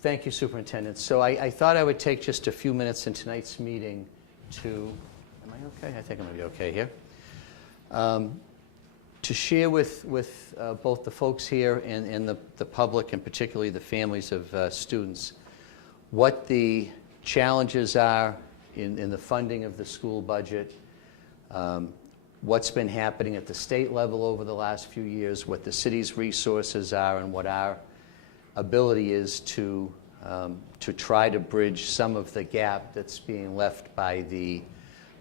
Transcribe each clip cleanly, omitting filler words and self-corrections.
Thank you, Superintendent. So I thought I would take just a few minutes in tonight's meeting to, am I okay? I think I'm going to be okay here. To share with both the folks here and the public, and particularly the families of students, what the challenges are in the funding of the school budget, what's been happening at the state level over the last few years, what the city's resources are, and what our ability is to try to bridge some of the gap that's being left by the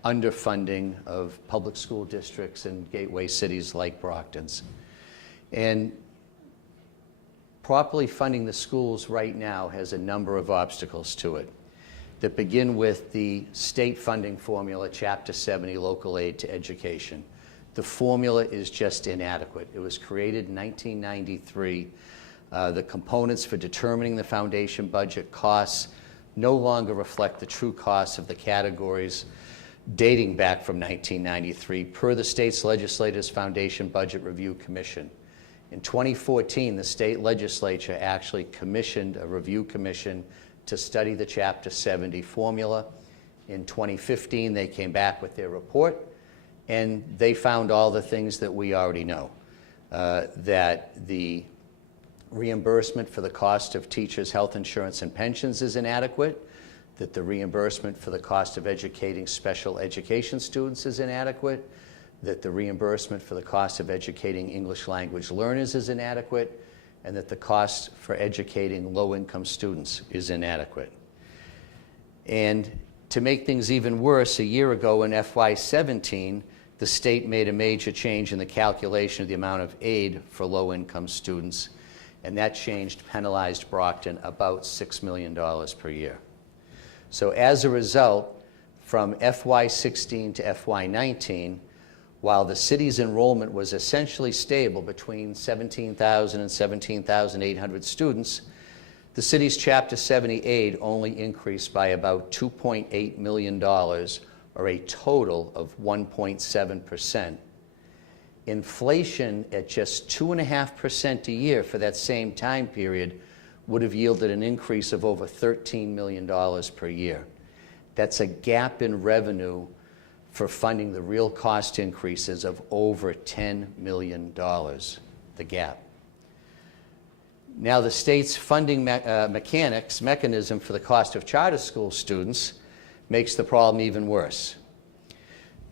underfunding of public school districts and gateway cities like Brockton's. And properly funding the schools right now has a number of obstacles to it that begin with the state funding formula, Chapter 70, local aid to education. The formula is just inadequate. It was created in 1993. The components for determining the foundation budget costs no longer reflect the true costs of the categories dating back from 1993 per the state's legislature's Foundation Budget Review Commission. In 2014, the state legislature actually commissioned a review commission to study the Chapter 70 formula. In 2015, they came back with their report, and they found all the things that we already know, that the reimbursement for the cost of teachers' health insurance and pensions is inadequate, that the reimbursement for the cost of educating special education students is inadequate, that the reimbursement for the cost of educating English language learners is inadequate, and that the cost for educating low-income students is inadequate. And to make things even worse, a year ago in FY17, the state made a major change in the calculation of the amount of aid for low-income students, and that change penalized Brockton about $6 million per year. So as a result, from FY16 to FY19, while the city's enrollment was essentially stable between 17,000 and 17,800 students, the city's Chapter 70 aid only increased by about $2.8 million, or a total of 1.7%. Inflation at just 2.5% a year for that same time period would have yielded an increase of over $13 million per year. That's a gap in revenue for funding the real cost increases of over $10 million, the gap. Now, the state's funding mechanism for the cost of charter school students makes the problem even worse.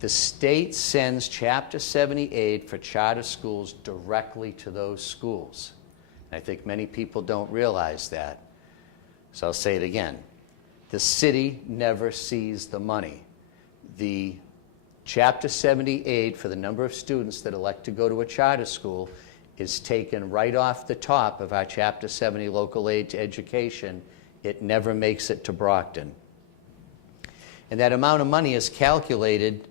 The state sends Chapter 70 aid for charter schools directly to those schools. And I think many people don't realize that. So I'll say it again. The city never sees the money. The Chapter 70 aid for the number of students that elect to go to a charter school is taken right off the top of our Chapter 70 local aid to education. It never makes it to Brockton. And that amount of money is calculated.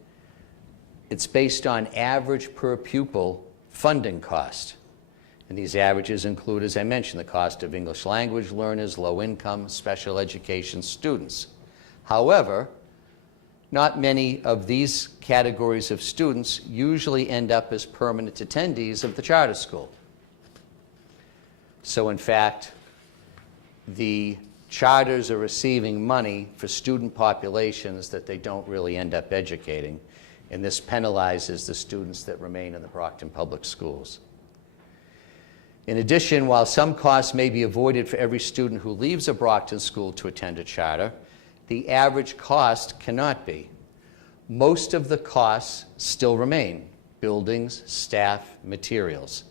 It's based on average per pupil funding cost. And these averages include, as I mentioned, the cost of English language learners, low-income, special education students. However, not many of these categories of students usually end up as permanent attendees of the charter school. So in fact, the charters are receiving money for student populations that they don't really end up educating, and this penalizes the students that remain in the Brockton Public Schools. In addition, while some costs may be avoided for every student who leaves a Brockton school to attend a charter, the average cost cannot be. Most of the costs still remain: buildings, staff, materials.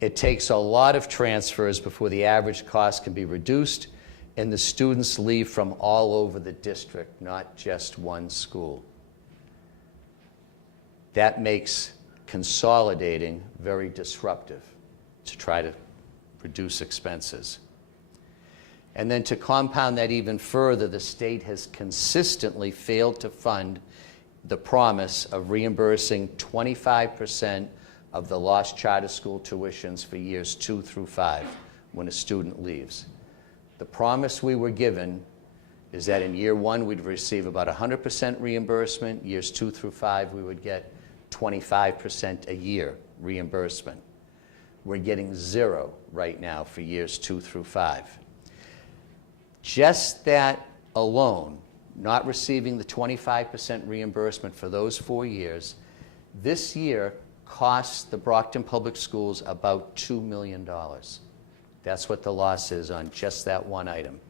It takes a lot of transfers before the average cost can be reduced, and the students leave from all over the district, not just one school. That makes consolidating very disruptive to try to reduce expenses. And then to compound that even further, the state has consistently failed to fund the promise of reimbursing 25% of the lost charter school tuitions for years 2 through 5 when a student leaves. The promise we were given is that in year 1 we'd receive about 100% reimbursement. Years 2 through 5 we would get 25% a year reimbursement. We're getting 0 right now for years 2 through 5. Just that alone, not receiving the 25% reimbursement for those 4 years, this year costs the Brockton Public Schools about $2 million. That's what the loss is on just that one item.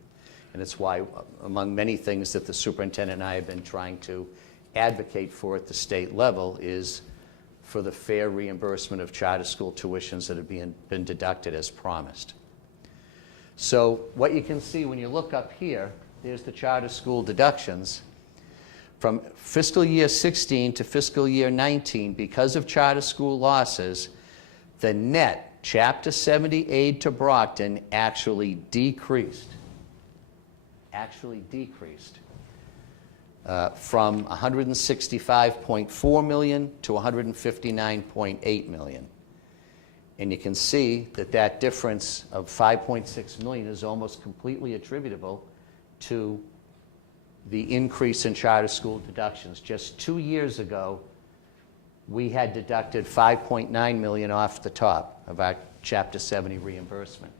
And it's why, among many things that the superintendent and I have been trying to advocate for at the state level, is for the fair reimbursement of charter school tuitions that have been deducted as promised. So what you can see when you look up here, there's the charter school deductions. From fiscal year 16 to fiscal year 19, because of charter school losses, the net Chapter 70 aid to Brockton actually decreased. From $165.4 million to $159.8 million. And you can see that that difference of $5.6 million is almost completely attributable to the increase in charter school deductions. Just 2 years ago, we had deducted $5.9 million off the top of our Chapter 70 reimbursement.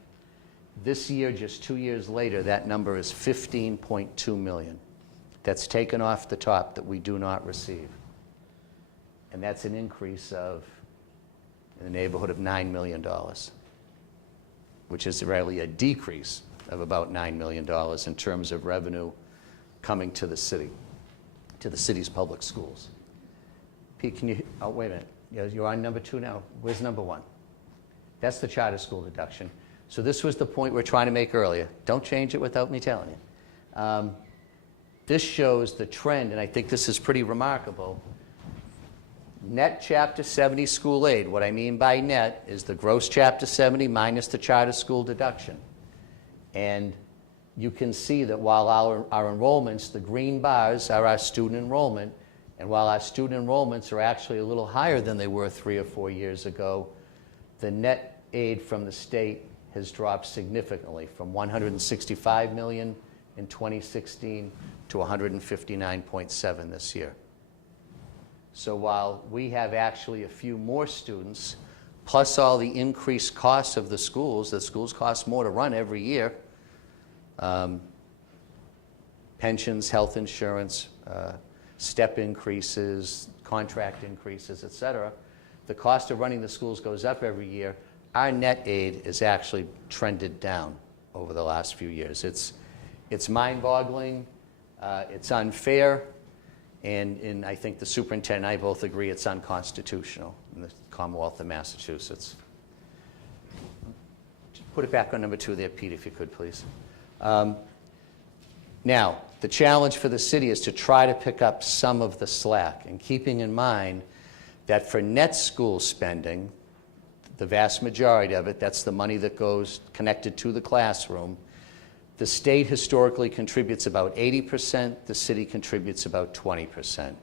This year, just 2 years later, that number is $15.2 million. That's taken off the top that we do not receive. And that's an increase of, in the neighborhood of $9 million, which is really a decrease of about $9 million in terms of revenue coming to the city, to the city's public schools. Pete, can you, oh, wait a minute. You're on number 2 now. Where's number 1? That's the charter school deduction. So this was the point we're trying to make earlier. Don't change it without me telling you. This shows the trend, and I think this is pretty remarkable. Net Chapter 70 school aid. What I mean by net is the gross Chapter 70 minus the charter school deduction. And you can see that while our enrollments, the green bars are our student enrollment, and while our student enrollments are actually a little higher than they were 3 or 4 years ago, the net aid from the state has dropped significantly from $165 million in 2016 to $159.7 this year. So while we have actually a few more students, plus all the increased costs of the schools cost more to run every year, pensions, health insurance, step increases, contract increases, et cetera, the cost of running the schools goes up every year. Our net aid is actually trended down over the last few years. It's mind-boggling, it's unfair, and I think the superintendent and I both agree it's unconstitutional in the Commonwealth of Massachusetts. Just put it back on number 2 there, Pete, if you could, please. Now, the challenge for the city is to try to pick up some of the slack, and keeping in mind that for net school spending, the vast majority of it, that's the money that goes connected to the classroom, the state historically contributes about 80%, the city contributes about 20%.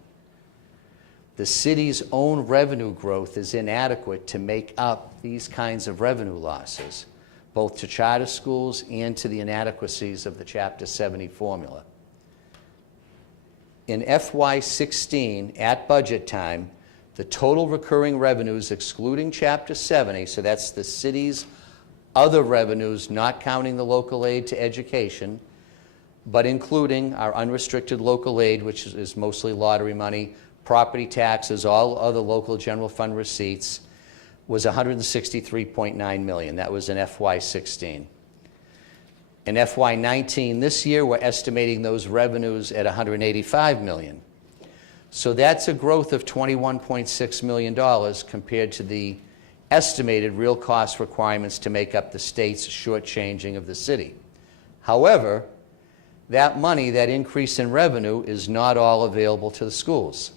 The city's own revenue growth is inadequate to make up these kinds of revenue losses, both to charter schools and to the inadequacies of the Chapter 70 formula. In FY16, at budget time, the total recurring revenues excluding Chapter 70, so that's the city's other revenues, not counting the local aid to education, but including our unrestricted local aid, which is mostly lottery money, property taxes, all other local general fund receipts, was $163.9 million. That was in FY16. In FY19 this year, we're estimating those revenues at $185 million. So that's a growth of $21.6 million compared to the estimated real cost requirements to make up the state's shortchanging of the city. However, that money, that increase in revenue, is not all available to the schools.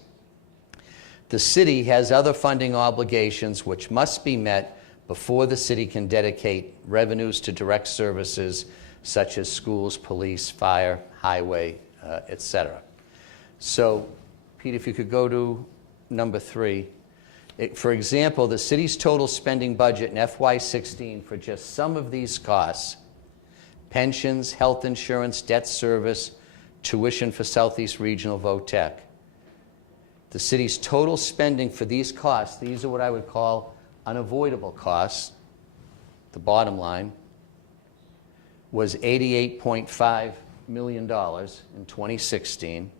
The city has other funding obligations which must be met before the city can dedicate revenues to direct services such as schools, police, fire, highway, etc. So, Pete, if you could go to number 3. For example, the city's total spending budget in FY16 for just some of these costs, pensions, health insurance, debt service, tuition for Southeast Regional VOTEC. The city's total spending for these costs, these are what I would call unavoidable costs, the bottom line, was $88.5 million in 2016.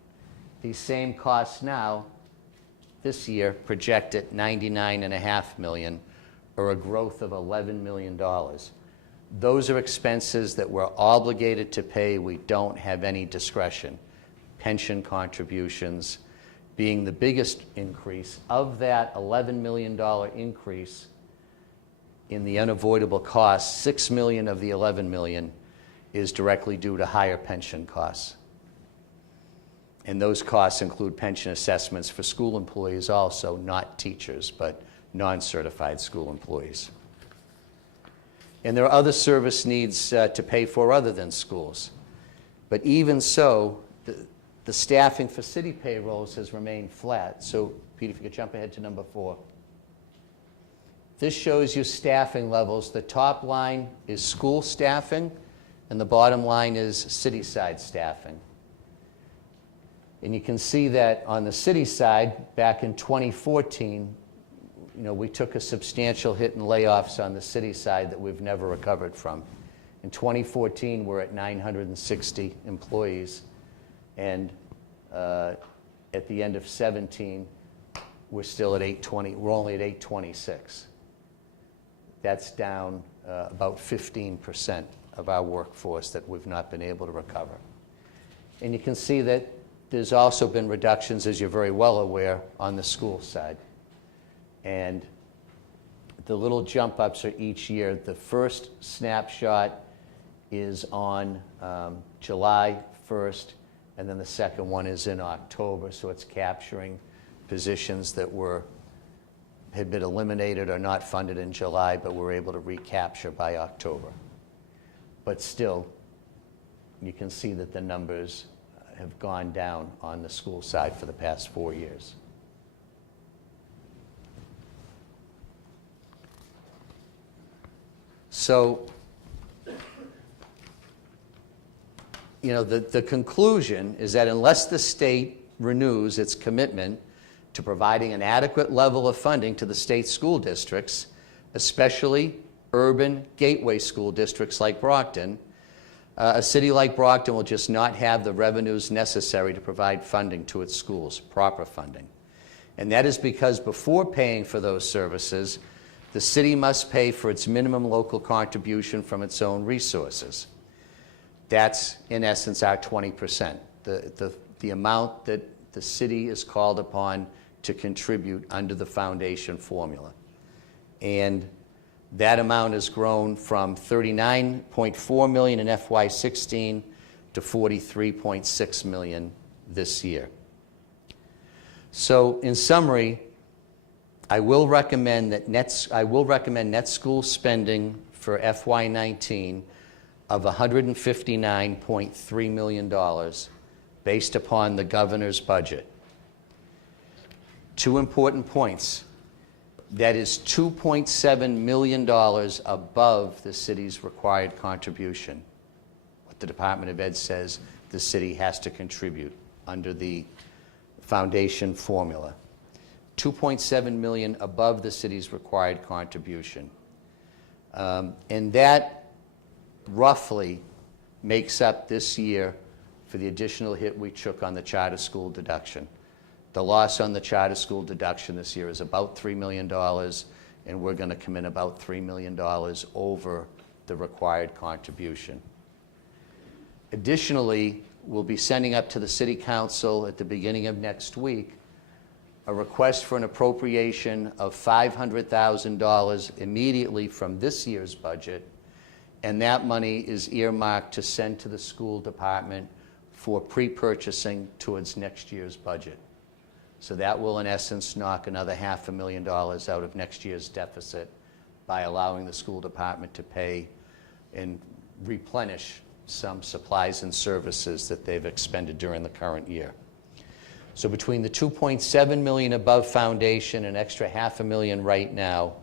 These same costs now, this year, project at $99.5 million, or a growth of $11 million. Those are expenses that we're obligated to pay. We don't have any discretion. Pension contributions being the biggest increase. Of that $11 million increase in the unavoidable costs, $6 million of the $11 million is directly due to higher pension costs. And those costs include pension assessments for school employees also, not teachers, but non-certified school employees. And there are other service needs to pay for other than schools. But even so, the staffing for city payrolls has remained flat. So, Peter, if you could jump ahead to number 4. This shows you staffing levels. The top line is school staffing, and the bottom line is city-side staffing. And you can see that on the city side, back in 2014, we took a substantial hit in layoffs on the city side that we've never recovered from. In 2014, we're at 960 employees, and at the end of 17, we're still at 820. We're only at 826. That's down about 15% of our workforce that we've not been able to recover. And you can see that there's also been reductions, as you're very well aware, on the school side. And the little jump ups are each year. The first snapshot is on July 1st, and then the second one is in October, so it's capturing positions that had been eliminated or not funded in July, but we're able to recapture by October. But still, you can see that the numbers have gone down on the school side for the past 4 years. So, the conclusion is that unless the state renews its commitment to providing an adequate level of funding to the state school districts, especially urban gateway school districts like Brockton, a city like Brockton will just not have the revenues necessary to provide funding to its schools, proper funding. And that is because before paying for those services, the city must pay for its minimum local contribution from its own resources. That's, in essence, our 20%, the amount that the city is called upon to contribute under the foundation formula. And that amount has grown from $39.4 million in FY16 to $43.6 million this year. So, in summary, I will recommend net school spending for FY19 of $159.3 million based upon the governor's budget. 2 important points. That is $2.7 million above the city's required contribution. What the Department of Ed says the city has to contribute under the foundation formula. $2.7 million above the city's required contribution. And that roughly makes up this year for the additional hit we took on the charter school deduction. The loss on the charter school deduction this year is about $3 million, and we're going to come in about $3 million over the required contribution. Additionally, we'll be sending up to the City Council at the beginning of next week a request for an appropriation of $500,000 immediately from this year's budget, and that money is earmarked to send to the school department for pre-purchasing towards next year's budget. So that will, in essence, knock another $500,000 out of next year's deficit by allowing the school department to pay and replenish some supplies and services that they've expended during the current year. So between the $2.7 million above foundation and extra $500,000 right now,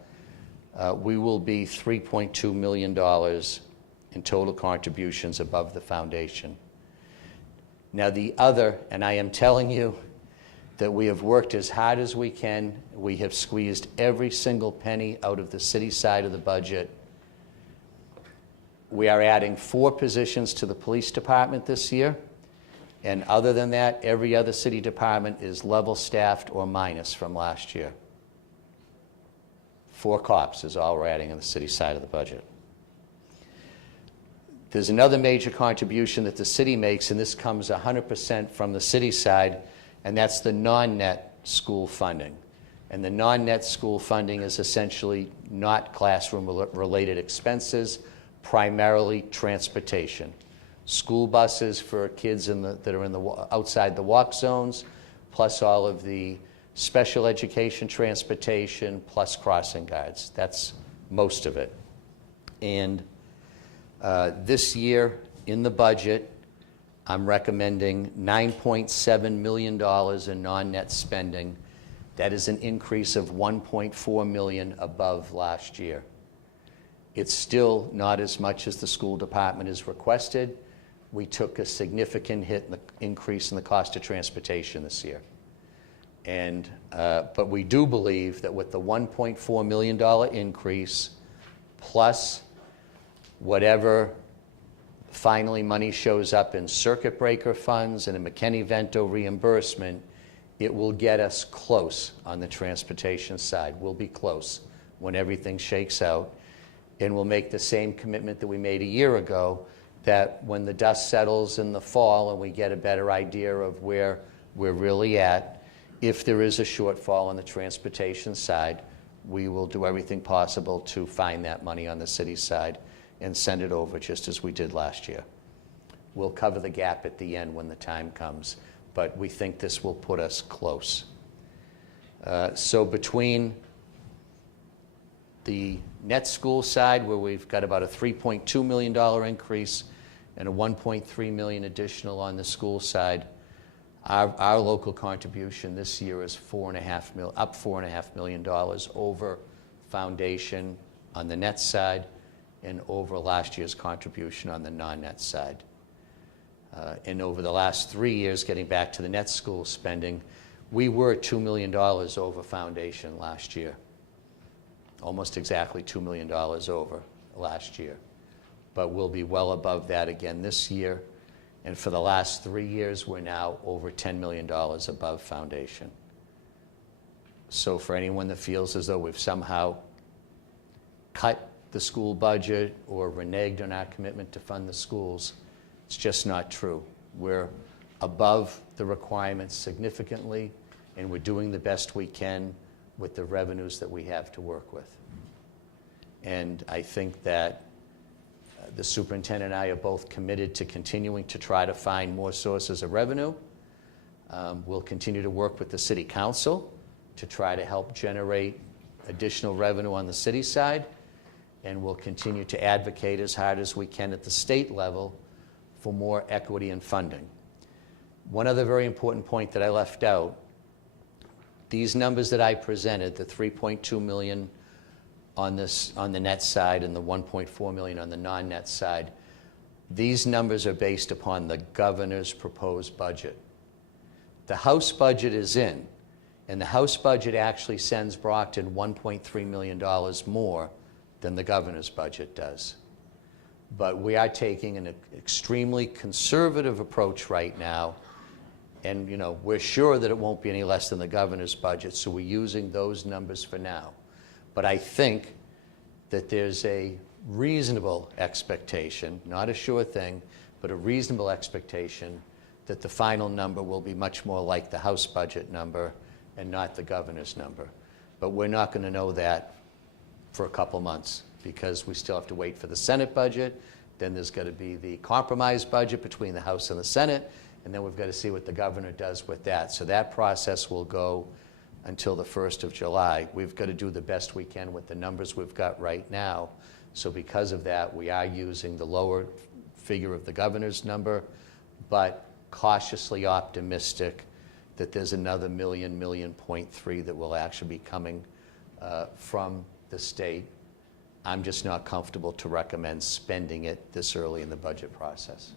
we will be $3.2 million in total contributions above the foundation. Now the other, and I am telling you that we have worked as hard as we can. We have squeezed every single penny out of the city side of the budget. We are adding 4 positions to the police department this year. And other than that, every other city department is level staffed or minus from last year. 4 cops is all we're adding on the city side of the budget. There's another major contribution that the city makes, and this comes 100% from the city side, and that's the non-net school funding. And the non-net school funding is essentially not classroom-related expenses, primarily transportation. School buses for kids that are outside the walk zones, plus all of the special education transportation, plus crossing guards. That's most of it. And this year in the budget, I'm recommending $9.7 million in non-net spending. That is an increase of $1.4 million above last year. It's still not as much as the school department has requested. We took a significant hit in the increase in the cost of transportation this year. And, but we do believe that with the $1.4 million increase, plus whatever finally money shows up in circuit breaker funds and a McKinney-Vento reimbursement, it will get us close on the transportation side. We'll be close when everything shakes out. And we'll make the same commitment that we made a year ago, that when the dust settles in the fall and we get a better idea of where we're really at, if there is a shortfall on the transportation side, we will do everything possible to find that money on the city side and send it over just as we did last year. We'll cover the gap at the end when the time comes, but we think this will put us close. So between the net school side, where we've got about a $3.2 million increase and a $1.3 million additional on the school side, our local contribution this year is up $4.5 million over foundation on the net side and over last year's contribution on the non-net side. And over the last 3 years, getting back to the net school spending, we were $2 million over foundation last year. Almost exactly $2 million over last year. But we'll be well above that again this year. And for the last 3 years, we're now over $10 million above foundation. So for anyone that feels as though we've somehow cut the school budget or reneged on our commitment to fund the schools, it's just not true. We're above the requirements significantly, and we're doing the best we can with the revenues that we have to work with. And I think that the superintendent and I are both committed to continuing to try to find more sources of revenue. We'll continue to work with the city council to try to help generate additional revenue on the city side, and we'll continue to advocate as hard as we can at the state level for more equity in funding. One other very important point that I left out, these numbers that I presented, the $3.2 million on the net side and the $1.4 million on the non-net side, these numbers are based upon the governor's proposed budget. The House budget is in, and the House budget actually sends Brockton $1.3 million more than the governor's budget does. But we are taking an extremely conservative approach right now, and we're sure that it won't be any less than the governor's budget, so we're using those numbers for now. But I think that there's a reasonable expectation, not a sure thing, but a reasonable expectation that the final number will be much more like the House budget number and not the governor's number. But we're not going to know that for a couple months because we still have to wait for the Senate budget. Then there's got to be the compromise budget between the House and the Senate, and then we've got to see what the governor does with that. So that process will go until the 1st of July. We've got to do the best we can with the numbers we've got right now. So because of that, we are using the lower figure of the governor's number, but cautiously optimistic that there's another $1.3 million that will actually be coming from the state. I'm just not comfortable to recommend spending it this early in the budget process.